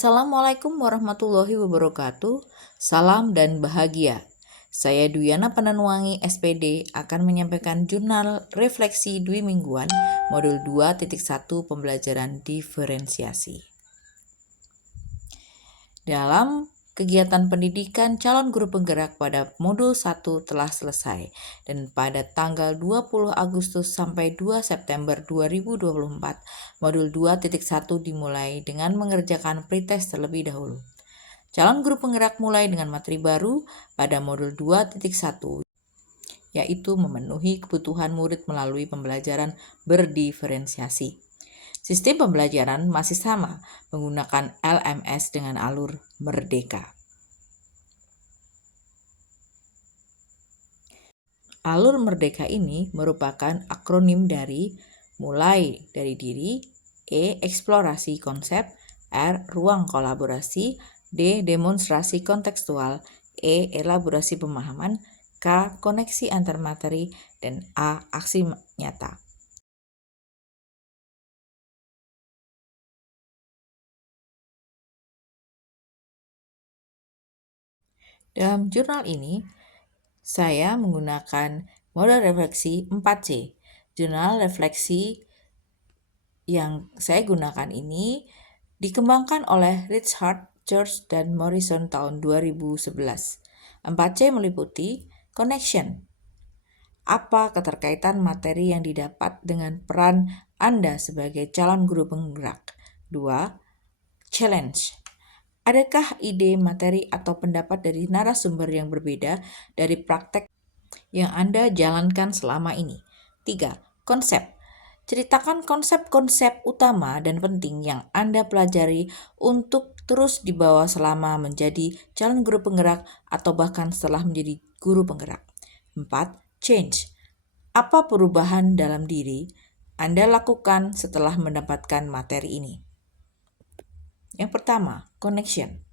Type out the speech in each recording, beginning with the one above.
Assalamualaikum warahmatullahi wabarakatuh. Salam dan bahagia. Saya Duyana Pananwangi SPD akan menyampaikan jurnal refleksi dwi mingguan modul 2.1 pembelajaran diferensiasi. Dalam kegiatan pendidikan calon guru penggerak pada modul 1 telah selesai dan pada tanggal 20 Agustus sampai 2 September 2024, modul 2.1 dimulai dengan mengerjakan pretest terlebih dahulu. Calon guru penggerak mulai dengan materi baru pada modul 2.1, yaitu memenuhi kebutuhan murid melalui pembelajaran berdiferensiasi. Sistem pembelajaran masih sama, menggunakan LMS dengan alur Merdeka. Alur Merdeka ini merupakan akronim dari mulai dari diri, E. Eksplorasi konsep, R. Ruang kolaborasi, D. Demonstrasi kontekstual, E. Elaborasi pemahaman, K. Koneksi antar materi, dan A. Aksi nyata. Dalam jurnal ini, saya menggunakan model refleksi 4C. Jurnal refleksi yang saya gunakan ini dikembangkan oleh Richard, George, dan Morrison tahun 2011. 4C meliputi connection. Apa keterkaitan materi yang didapat dengan peran Anda sebagai calon guru penggerak? 2. Challenge. Adakah ide, materi, atau pendapat dari narasumber yang berbeda dari praktek yang Anda jalankan selama ini? 3. Konsep. Ceritakan konsep-konsep utama dan penting yang Anda pelajari untuk terus dibawa selama menjadi calon guru penggerak atau bahkan setelah menjadi guru penggerak. 4. Change. Apa perubahan dalam diri Anda lakukan setelah mendapatkan materi ini? Yang pertama, connection.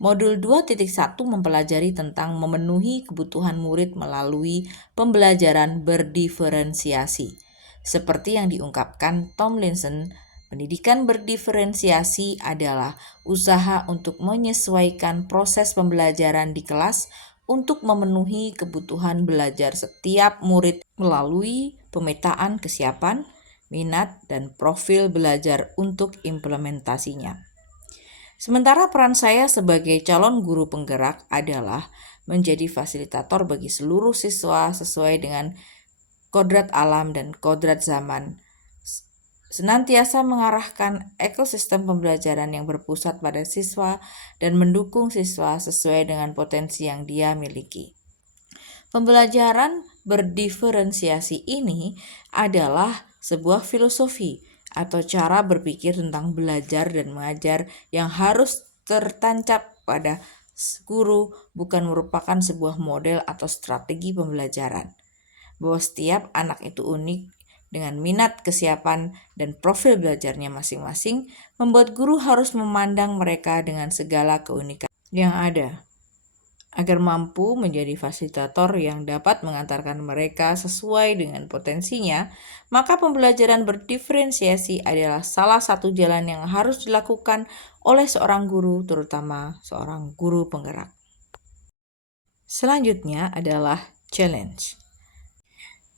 Modul 2.1 mempelajari tentang memenuhi kebutuhan murid melalui pembelajaran berdiferensiasi. Seperti yang diungkapkan Tomlinson, pendidikan berdiferensiasi adalah usaha untuk menyesuaikan proses pembelajaran di kelas untuk memenuhi kebutuhan belajar setiap murid melalui pemetaan kesiapan, minat, dan profil belajar untuk implementasinya. Sementara peran saya sebagai calon guru penggerak adalah menjadi fasilitator bagi seluruh siswa sesuai dengan kodrat alam dan kodrat zaman, senantiasa mengarahkan ekosistem pembelajaran yang berpusat pada siswa dan mendukung siswa sesuai dengan potensi yang dia miliki. Pembelajaran berdiferensiasi ini adalah sebuah filosofi atau cara berpikir tentang belajar dan mengajar yang harus tertancap pada guru, bukan merupakan sebuah model atau strategi pembelajaran. Bahwa setiap anak itu unik dengan minat, kesiapan, dan profil belajarnya masing-masing, membuat guru harus memandang mereka dengan segala keunikan yang ada, agar mampu menjadi fasilitator yang dapat mengantarkan mereka sesuai dengan potensinya. Maka pembelajaran berdiferensiasi adalah salah satu jalan yang harus dilakukan oleh seorang guru, terutama seorang guru penggerak. Selanjutnya adalah challenge.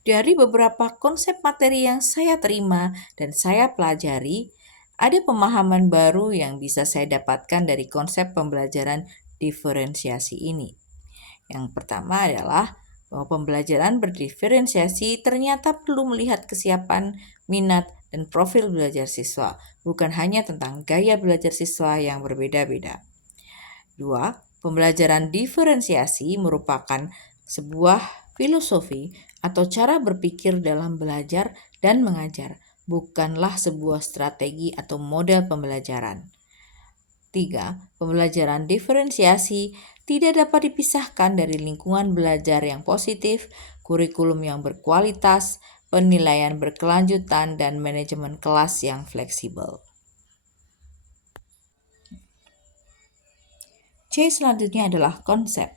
Dari beberapa konsep materi yang saya terima dan saya pelajari, ada pemahaman baru yang bisa saya dapatkan dari konsep pembelajaran diferensiasi ini. Yang pertama adalah bahwa pembelajaran berdiferensiasi ternyata perlu melihat kesiapan, minat, dan profil belajar siswa, bukan hanya tentang gaya belajar siswa yang berbeda-beda. 2. Pembelajaran diferensiasi merupakan sebuah filosofi atau cara berpikir dalam belajar dan mengajar, bukanlah sebuah strategi atau model pembelajaran. 3. Pembelajaran diferensiasi tidak dapat dipisahkan dari lingkungan belajar yang positif, kurikulum yang berkualitas, penilaian berkelanjutan, dan manajemen kelas yang fleksibel. C selanjutnya adalah konsep.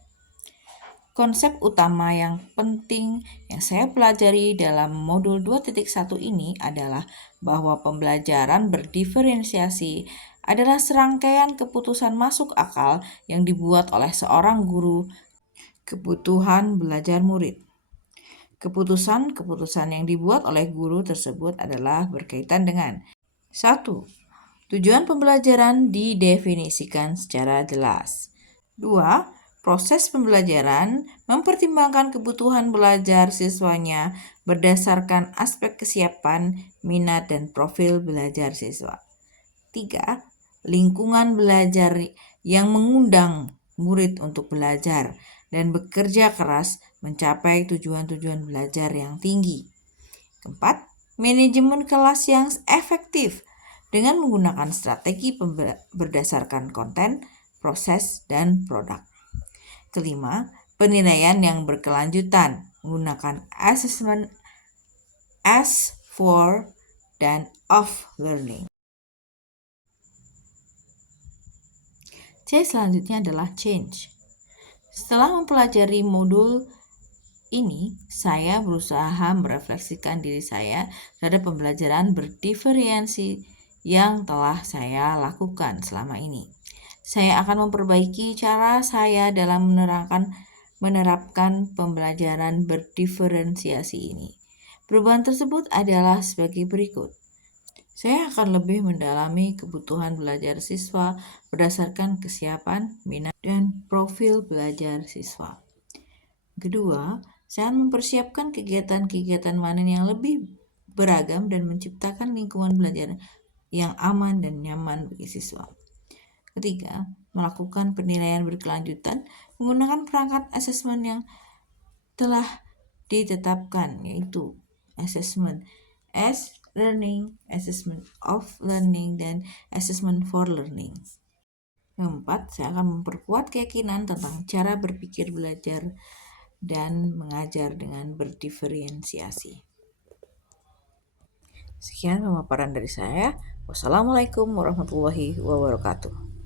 Konsep utama yang penting yang saya pelajari dalam modul 2.1 ini adalah bahwa pembelajaran berdiferensiasi adalah serangkaian keputusan masuk akal yang dibuat oleh seorang guru kebutuhan belajar murid. Keputusan-keputusan yang dibuat oleh guru tersebut adalah berkaitan dengan 1. Tujuan pembelajaran didefinisikan secara jelas. 2. Proses pembelajaran mempertimbangkan kebutuhan belajar siswanya berdasarkan aspek kesiapan, minat, dan profil belajar siswa. 3. Lingkungan belajar yang mengundang murid untuk belajar dan bekerja keras mencapai tujuan-tujuan belajar yang tinggi. 4. Manajemen kelas yang efektif dengan menggunakan strategi berdasarkan konten, proses, dan produk. 5. Penilaian yang berkelanjutan menggunakan assessment as for dan of learning. C selanjutnya adalah change. Setelah mempelajari modul ini, saya berusaha merefleksikan diri saya terhadap pembelajaran berdiferensi yang telah saya lakukan selama ini. Saya akan memperbaiki cara saya dalam menerapkan pembelajaran berdiferensiasi ini. Perubahan tersebut adalah sebagai berikut. Saya akan lebih mendalami kebutuhan belajar siswa berdasarkan kesiapan, minat, dan profil belajar siswa. Kedua, saya mempersiapkan kegiatan-kegiatan manen yang lebih beragam dan menciptakan lingkungan belajar yang aman dan nyaman bagi siswa. Ketiga, melakukan penilaian berkelanjutan menggunakan perangkat asesmen yang telah ditetapkan, yaitu assessment as learning, assessment of learning, dan assessment for learning. Keempat, saya akan memperkuat keyakinan tentang cara berpikir belajar dan mengajar dengan berdiferensiasi. Sekian pemaparan dari saya. Wassalamualaikum warahmatullahi wabarakatuh.